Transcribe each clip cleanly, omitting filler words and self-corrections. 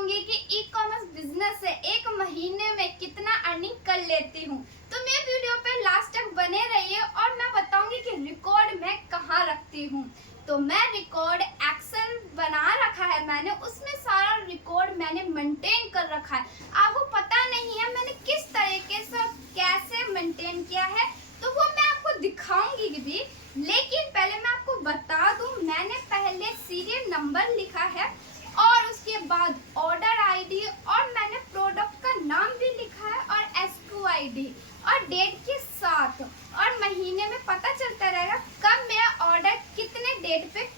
बताऊंगी कि e commerce business से एक महीने में कितना अर्निंग कर लेती हूँ। तो मेरे वीडियो पे लास्ट तक बने रहिए और मैं बताऊंगी कि रिकॉर्ड मैं कहाँ रखती हूँ। तो मैं रिकॉर्ड एक्सेल बना रखा है मैंने, उसमें सारा रिकॉर्ड मैंने मेंटेन कर रखा है। आपको पता नहीं है मैंने किस तरीके से कैसे मेंटेन किया है, तो वो मैं आपको दिखाऊंगी भी। लेकिन पहले मैं आपको बता दूं, मैंने पहले सीरियल नंबर लिखा है और उसके बाद ऑर्डर आईडी और मैंने प्रोडक्ट का नाम भी लिखा है और SQID और डेट के साथ, और महीने में पता चलता रहेगा कब मेरा ऑर्डर कितने डेट पे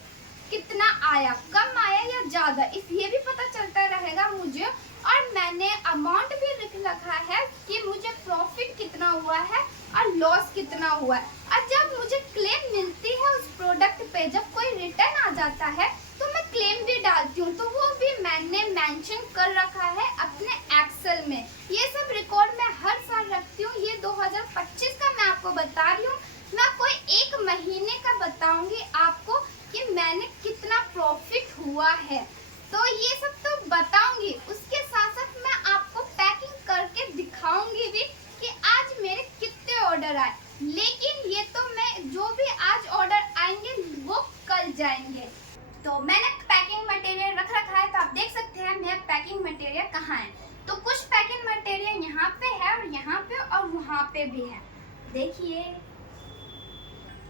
कितना आया, कम आया या ज़्यादा, इस ये भी पता चलता रहेगा मुझे। और मैंने अमाउंट भी लिख रखा है कि मुझे प्रॉफिट कितना हुआ है और लॉस कितना हुआ है। और जब मुझे क्लेम मिलती है उस प्रोडक्ट पे, जब कोई रिटर्न आ जाता है तो मैं क्लेम भी डालती हूँ, तो वो भी मैंने मेंशन कर रखा है अपने एक्सेल में। ये सब रिकॉर्ड मैं हर साल रखती हूँ। ये 2025 का मैं आपको बता रही हूँ। मैं कोई एक महीने का बताऊंगी आपको कि मैंने कितना प्रॉफिट हुआ है, तो ये सब तो बताऊंगी। उसके साथ साथ मैं आपको पैकिंग करके दिखाऊंगी भी कि आज मेरे कितने ऑर्डर आए। लेकिन ये तो मैं जो भी आज ऑर्डर आएंगे वो कल जाएंगे। तो मैंने पैकिंग मटेरियल रख रखा है, तो आप देख सकते हैं मेरा पैकिंग मटेरियल कहाँ है। तो कुछ पैकिंग मटेरियल यहाँ पे है और यहाँ पे और वहाँ पे भी है। देखिए,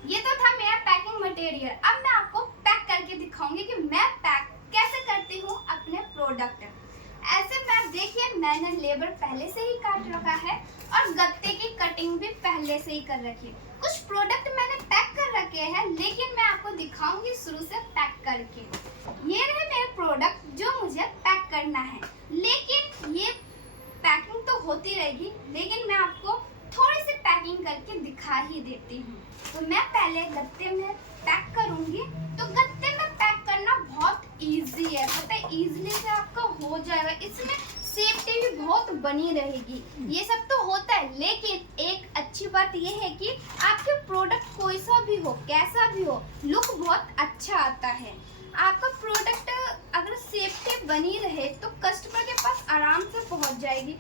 ये तो था मेरा पैकिंग मटेरियल। अब मैं आपको पैक करके दिखाऊंगी कि मैं पैक कैसे करती हूँ अपने प्रोडक्ट। ऐसे मैं देखिए, मैंने लेबर पहले से ही काट रखा है और गत्ते की कटिंग भी पहले से ही कर रखी है। कुछ प्रोडक्ट मैंने पैक कर रखे हैं, लेकिन मैं आपको दिखाऊंगी शुरू से पैक करके। ये रहे मेरे प्रोडक्ट जो मुझे पैक करना है, लेकिन ये पैकिंग तो होती रहेगी, लेकिन मैं आपको थोड़ी सी पैकिंग करके दिखा ही देती हूँ। तो मैं पहले गत्ते में पैक करूंगी। तो गत्ते में पैक करना बहुत इजी है, पता है, इजीली से आपका हो जाएगा। इसमें सेफ्टी भी बहुत बनी रहेगी। ये सब तो होता है, लेकिन एक अच्छी बात ये है कि आपके प्रोडक्ट कोई सा भी हो, कैसा भी हो, लुक बहुत अच्छा आता है। आपका प्रोडक्ट अगर सेफ्टी बनी रहे तो कस्टमर के पास आराम से पहुंच जाएगी।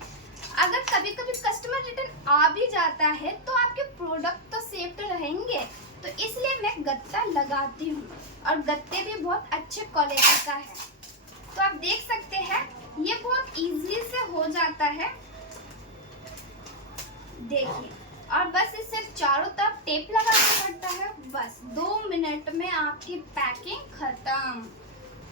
अगर कभी कभी कस्टमर रिटर्न आ भी जाता है तो आपके प्रोडक्ट तो सेफ रहेंगे। तो इसलिए मैं गत्ता लगाती हूँ, और गत्ते भी बहुत अच्छे क्वालिटी का है। तो आप देख सकते हैं ये बहुत इजीली से हो जाता है, देखिए। और बस इसे चारों तरफ टेप लगाना पड़ता है, बस 2 मिनट में आपकी पैकिंग खत्म।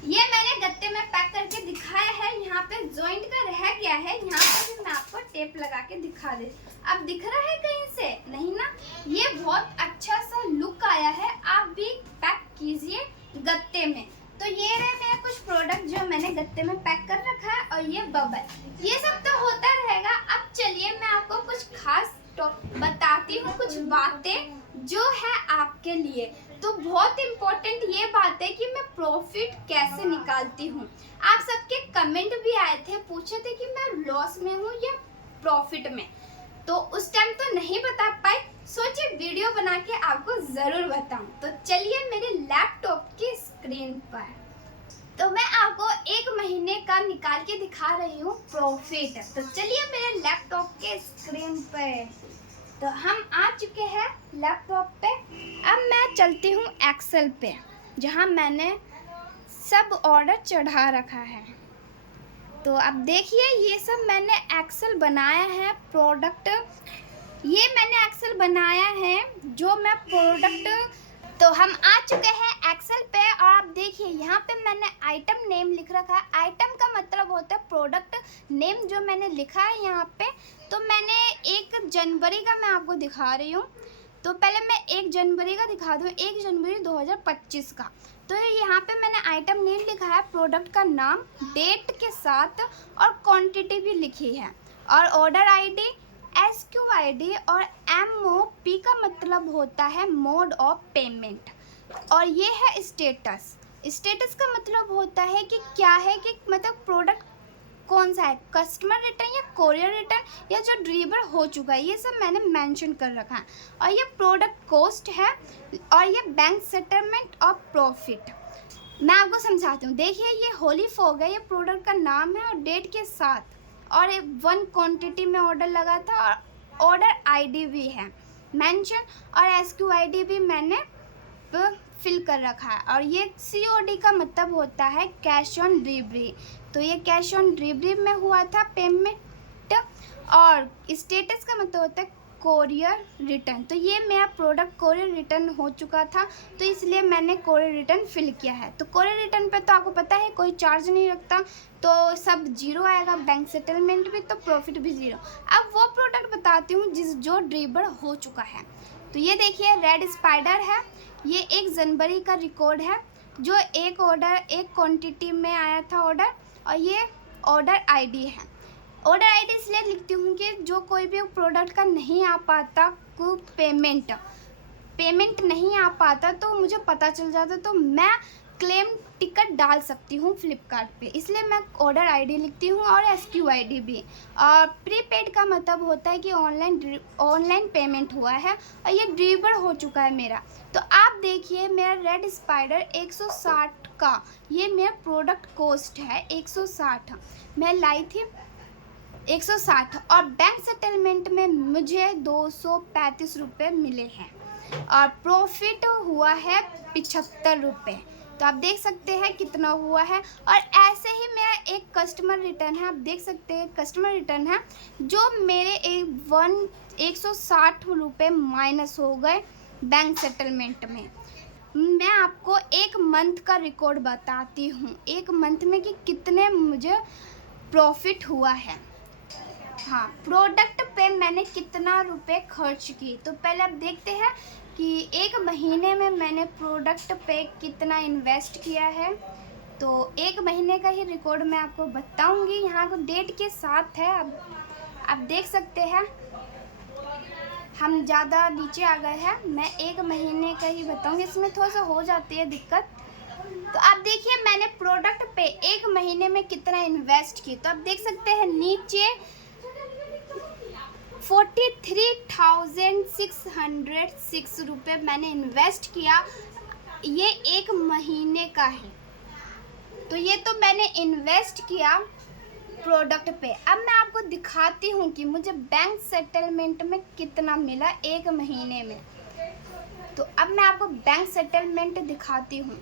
ये मैंने गत्ते में पैक करके दिखाया है। यहाँ पे जॉइंट का रह गया है, यहाँ पे भी मैं आपको टेप लगा के दिखा दे। अब दिख रहा है कहीं से? नहीं ना। ये बहुत अच्छा सा लुक आया है। आप भी पैक कीजिए गत्ते में। तो ये रहे मेरे कुछ प्रोडक्ट जो मैंने गत्ते में पैक कर रखा है, और ये बबल, ये सब तो होता रहेगा। अब चलिए मैं आपको कुछ खास बताती हूँ, कुछ बातें जो है आपके लिए। तो बहुत इम्पोर्टेंट ये बात है कि मैं प्रॉफिट कैसे निकालती हूँ। आप सबके कमेंट भी आए थे, पूछे थे कि मैं लॉस में हूँ या प्रॉफिट में। तो उस टाइम तो नहीं बता पाए, सोचे वीडियो बना के आपको ज़रूर बताऊँ। तो चलिए मेरे लैपटॉप की स्क्रीन पर, तो मैं आपको एक महीने का निकाल के दिखा रही हूँ प्रॉफिट। तो चलिए मेरे लैपटॉप के स्क्रीन पर, तो हम आ चुके हैं लैपटॉप पे। अब मैं चलती हूँ एक्सेल पे, जहाँ मैंने सब ऑर्डर चढ़ा रखा है। तो अब देखिए, ये सब मैंने एक्सेल बनाया है प्रोडक्ट। ये मैंने एक्सेल बनाया है जो मैं प्रोडक्ट। तो हम आ चुके हैं एक्सेल पे, और आप देखिए यहाँ पे मैंने आइटम नेम लिख रखा है। आइटम का मतलब होता है प्रोडक्ट नेम, जो मैंने लिखा है यहाँ पे। तो मैंने 1 जनवरी का मैं आपको दिखा रही हूँ। तो पहले मैं 1 जनवरी का दिखा दूँ, 1 जनवरी 2025 का। तो यहाँ पे मैंने आइटम नेम लिखा है, प्रोडक्ट का नाम डेट के साथ, और क्वांटिटी भी लिखी है, और ऑर्डर आईडी, SQID और MOP का मतलब होता है मोड ऑफ पेमेंट। और ये है स्टेटस। स्टेटस का मतलब होता है कि क्या है, कि मतलब प्रोडक्ट कौन सा है, कस्टमर रिटर्न या कोरियर रिटर्न या जो डिलीवर हो चुका है, ये सब मैंने मेंशन कर रखा है। और ये प्रोडक्ट कॉस्ट है, और ये बैंक सेटलमेंट और प्रॉफिट। मैं आपको समझाती हूँ। देखिए ये होली फॉग है, ये प्रोडक्ट का नाम है और डेट के साथ, और 1 क्वांटिटी में ऑर्डर लगा था और ऑर्डर आईडी भी है मेंशन, और SQID भी मैंने फिल कर रखा है। और ये COD का मतलब होता है कैश ऑन डिलीवरी। तो ये कैश ऑन डिलीवरी में हुआ था पेमेंट, और स्टेटस का मतलब होता है कोरियर रिटर्न। तो ये मेरा प्रोडक्ट कोरियर रिटर्न हो चुका था, तो इसलिए मैंने कोरियर रिटर्न फिल किया है। तो कोरियर रिटर्न पे तो आपको पता है कोई चार्ज नहीं रखता, तो सब जीरो आएगा, बैंक सेटलमेंट भी, तो प्रॉफिट भी जीरो। अब वो प्रोडक्ट बताती हूँ जो डिलीवर हो चुका है। तो ये देखिए रेड स्पाइडर है, ये 1 जनवरी का रिकॉर्ड है, जो एक क्वांटिटी में आया था ऑर्डर, और ये ऑर्डर आईडी है। ऑर्डर आईडी इसलिए लिखती हूँ कि जो कोई भी प्रोडक्ट का नहीं आ पाता, को पेमेंट नहीं आ पाता, तो मुझे पता चल जाता, तो मैं क्लेम टिकट डाल सकती हूँ फ्लिपकार्ट पे, इसलिए मैं ऑर्डर आईडी लिखती हूँ, और SQID भी। और प्रीपेड का मतलब होता है कि ऑनलाइन पेमेंट हुआ है और ये डिलीवर हो चुका है मेरा। तो आप देखिए मेरा रेड स्पाइडर 160 का, ये मेरा प्रोडक्ट कॉस्ट है 160, मैं लाई थी 160, और बैंक सेटलमेंट में मुझे 235 रुपये मिले हैं, और प्रॉफिट हुआ है 75 रुपये। तो आप देख सकते हैं कितना हुआ है। और ऐसे ही मेरा एक कस्टमर रिटर्न है, आप देख सकते हैं कस्टमर रिटर्न है, जो मेरे 160 रुपये माइनस हो गए बैंक सेटलमेंट में। मैं आपको 1 मंथ का रिकॉर्ड बताती हूँ, 1 मंथ में कि कितने मुझे प्रॉफिट हुआ है। हाँ, प्रोडक्ट पे मैंने कितना रुपए खर्च की, तो पहले आप देखते हैं कि 1 महीने में मैंने प्रोडक्ट पे कितना इन्वेस्ट किया है। तो 1 महीने का ही रिकॉर्ड मैं आपको बताऊंगी, यहाँ को डेट के साथ है, आप देख सकते हैं। हम ज़्यादा नीचे आ गए हैं, मैं 1 महीने का ही बताऊंगी, इसमें थोड़ा सा हो जाती है दिक्कत। तो आप देखिए मैंने प्रोडक्ट पे 1 महीने में कितना इन्वेस्ट की, तो आप देख सकते हैं नीचे 43,606 रुपये मैंने इन्वेस्ट किया, ये 1 महीने का है। तो ये तो मैंने इन्वेस्ट किया प्रोडक्ट पे। अब मैं आपको दिखाती हूँ कि मुझे बैंक सेटलमेंट में कितना मिला 1 महीने में। तो अब मैं आपको बैंक सेटलमेंट दिखाती हूँ।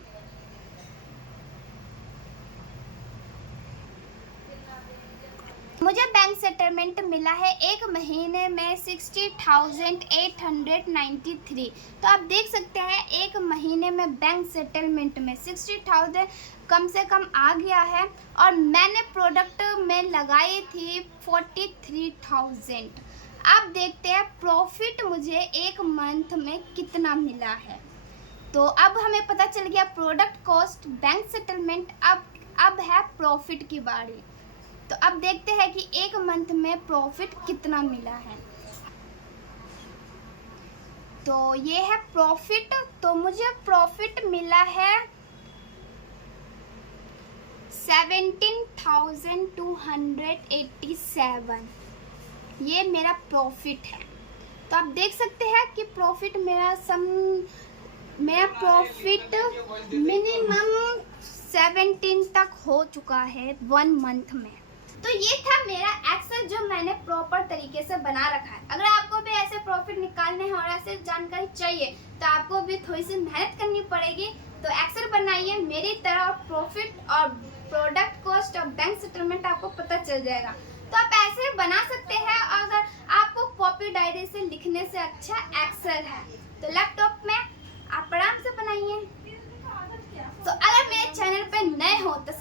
मुझे बैंक सेटलमेंट मिला है 1 महीने में 60,893। तो आप देख सकते हैं 1 महीने में बैंक सेटलमेंट में 60,000 कम से कम आ गया है, और मैंने प्रोडक्ट में लगाई थी 43,000। अब देखते हैं प्रॉफिट मुझे 1 मंथ में कितना मिला है। तो अब हमें पता चल गया प्रोडक्ट कॉस्ट, बैंक सेटलमेंट, अब है प्रॉफिट की बारी। तो अब देखते हैं कि 1 मंथ में प्रॉफिट कितना मिला है। तो ये है प्रॉफिट, तो मुझे प्रॉफिट मिला है 17,287, ये मेरा प्रॉफिट है। तो आप देख सकते हैं कि प्रॉफिट मेरा प्रॉफिट मिनिमम 17 तक हो चुका है 1 मंथ में। तो ये था मेरा एक्सेल जो मैंने प्रॉपर तरीके से बना रखा है। अगर आपको भी ऐसे प्रॉफिट निकालने हैं और ऐसे जानकारी चाहिए तो आपको भी थोड़ी सी मेहनत करनी पड़ेगी। तो एक्सेल बनाइए मेरी तरह, और प्रॉफिट और प्रोडक्ट कॉस्ट और बैंक सेटलमेंट आपको पता चल जाएगा। तो आप ऐसे बना सकते हैं, अगर आपको कॉपी डायरी से लिखने से अच्छा एक्सेल है तो लैपटॉप में आप आराम से बनाइए। तो अगर मेरे चैनल पे नए हो तो